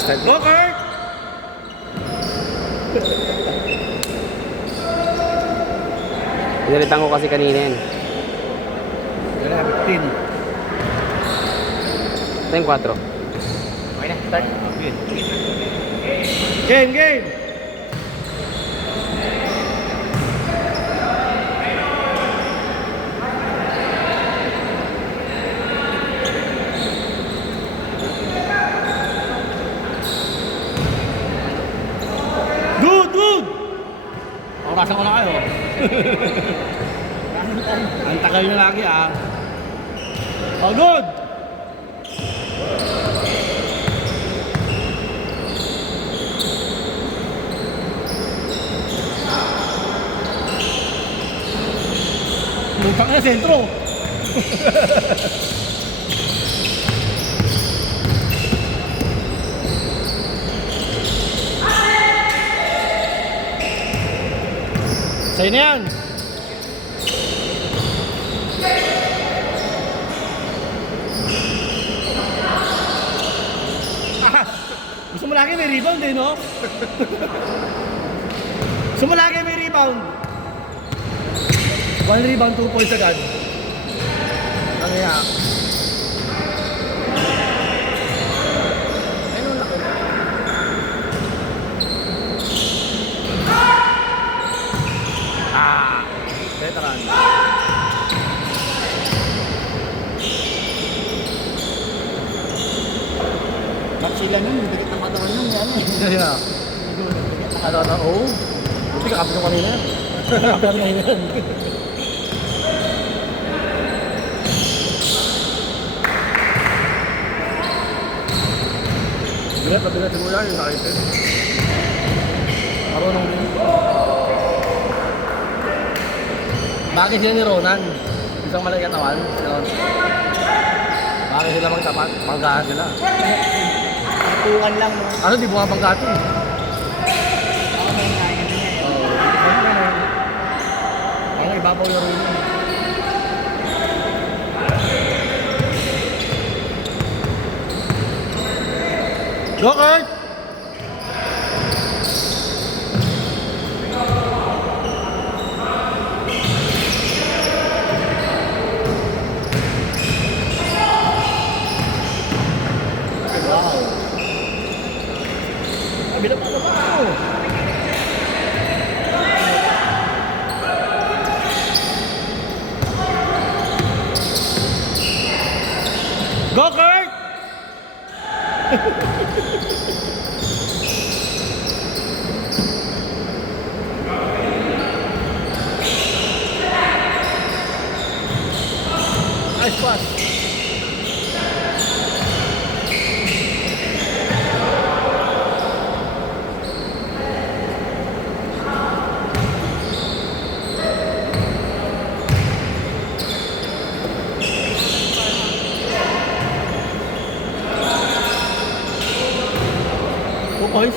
start. Go, Kurt! Pinalitan ko kasi kanina yan. Yan na, 15. Ito yung 4. Okay na, start. Game, game! Good, good! Orasan ko na kayo. Ang tagal na lagi ah. Oh, good! Lutang na sentro. Sa'yo na yan. Gusto mo lagi may rebound eh, no? Gusto mo lagi may rebound. 1 rebound, 2 points agad. Ano yan? Ayun, laki. Veteran. Ba't sila nun? Dikit ng katawan nun, yan eh. Yeah. Ano, oh. Buti kakapit ko kanina. Kakapit ko kanina. Bilat siguro yan yung nakaitin. Marunong din. Bakit sila ni Ronan? Isang malaki katawan. Bakit sila magtapat? Panggahan sila. Tukan lang, no? Ano, di bunga panggato eh. Ako may kaya na yan. Parang ibabaw yung rin. Go, Kurt! Wow! Bilang pa ako. Go, Kurt! Nice pass. Points.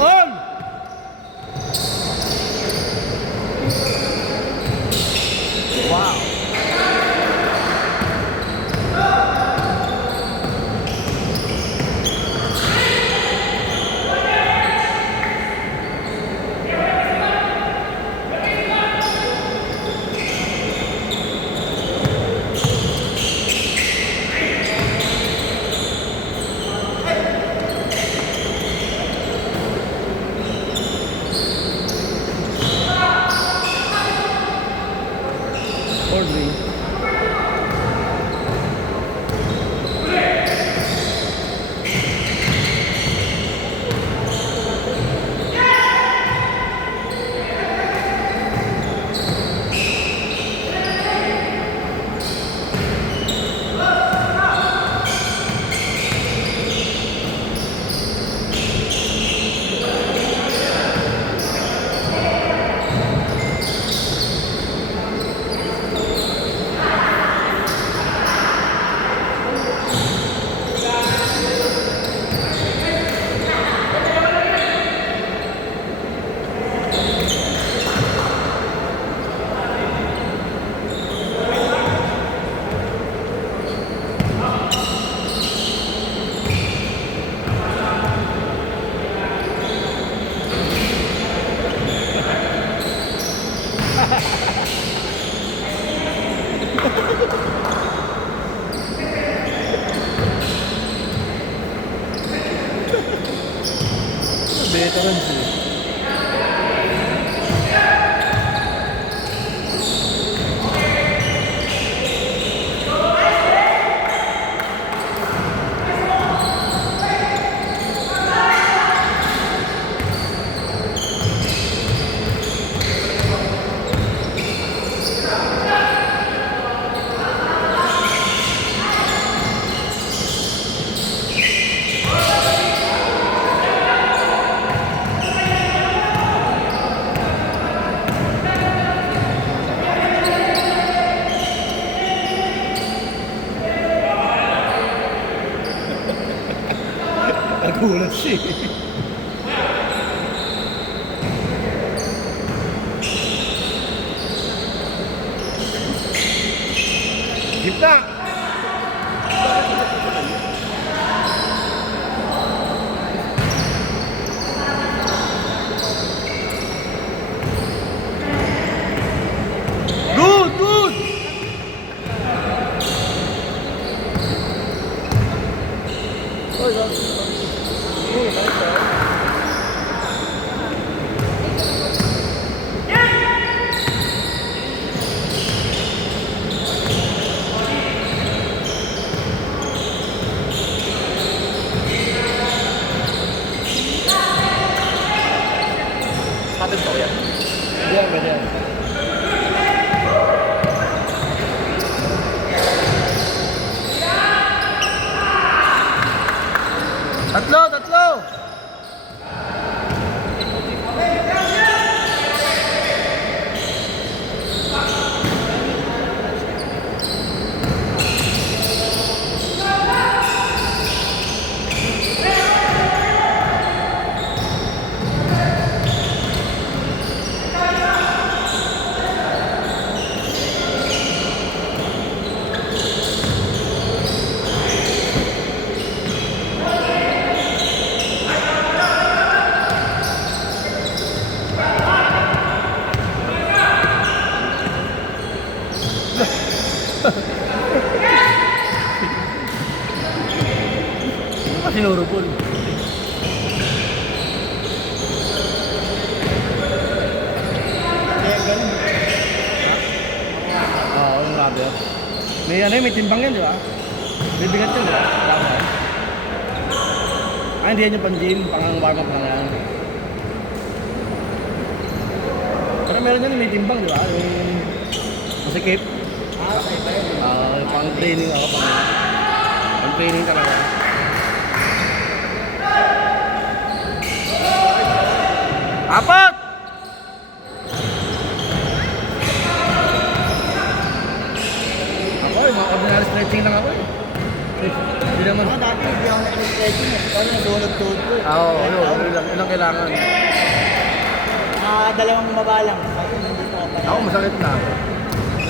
On! Wow! Ordering. veterans eh. Nagulat siya eh. Gitna! Good! Good! Oy, Kapit ko yan. Yan, ganyan. Tatlo, tatlo! Sinurupol. Kaya ganun. Oo, yung rubber. May ano yun, may timbang yan, di ba? May bigat yun, di ba? Tama. Ah, hindi yan yung pang-gym, pang-warm up lang yan. Pero meron yan, may timbang, di ba? Yung masikip. Okay ba yun? Yung pang-training ako, pang-training talaga. Apat! Ako, yung mga ordinary stretching lang ako eh. Hindi naman. Ako dati hindi ako nag-stretching eh. Kaya nadulog-tulog ko eh. Oo, yun lang kailangan. Dalawang bumaba lang. Kasi nandito ako pa. Ako masakit na.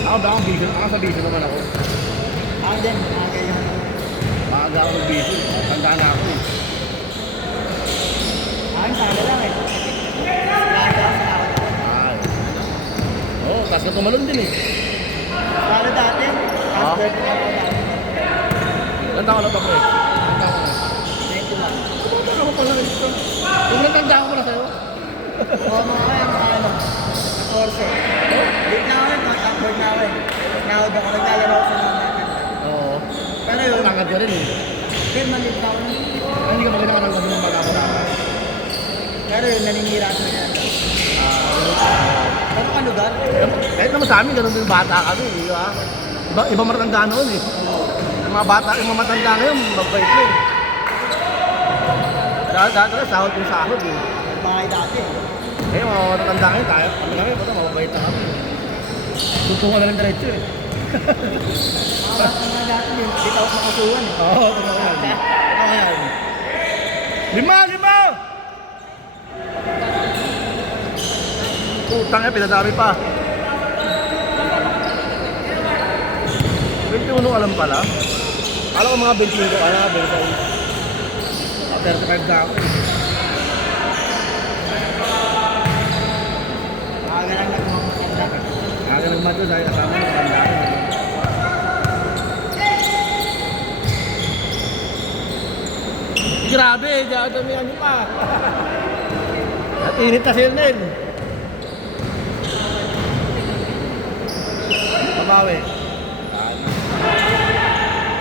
Ako ba akong vision? Ako sa vision naman ako. Ako din, mga ganyan. Maaga ako mag-vision. Tanda na ako eh. Akin sana lang eh. Lada ako sa ako. Ay. Oo, taas ka tumalon din eh. Lalo dati. Ah? Last birthday ako dati. Ilan taon ka na ba, pre? Ilan taon ka na? 21. Ano ko pala ito? Kung natanda ko na sa'yo. Oo, mga kaya mga ano. 14. Late na ako eh. Mag-upward na ako eh. Nahod ako. Naglalaro ako sa mga natin. Oo. Pero yun. Tangkad ka rin eh. Then, maliit na ako. Ay, hindi ka magaling ka ng gabi ng bata ko na. Pero yun, naninira ako na yan. Ano ka lugar? Kahit naman sa amin, ganun din bata kami, di ba? Iba matanda noon eh. Yung mga bata, yung mga matanda ngayon, mabait na eh. Dati na, sahod yung sahod eh. Bahay dati. Eh, mga matanda ngayon, tayo, kami kami, bata, mabait na kami. Tutungan na lang diretso eh. Mga dati yun, di tawag makasuhan eh. Oo, totoo yan. Totoo yan. Lima! Putang eh, pinadami pa. 21 alam pala. Alam ko mga 25 ka na, 35 na ako. Maaga lang nagmamakanda. Aga nagmato dahil kasama ng matanda ko. Grabe, dami ano pa. Init na si Ernel. Pabawi.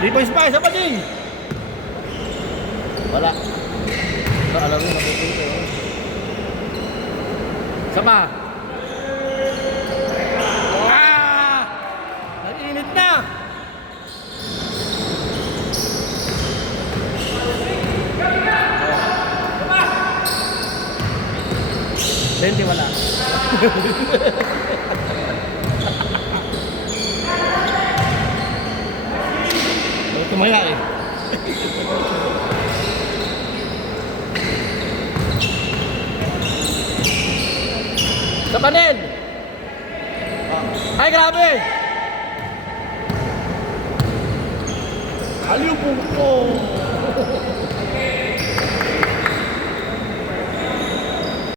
3 points pa, isa pa din. Wala. Ito, alam mo, napupunto. Isa pa. Ah! Nag-init na. Bente wala. Tumaya eh. Sa panin! Ay, grabe! Aliw po ko!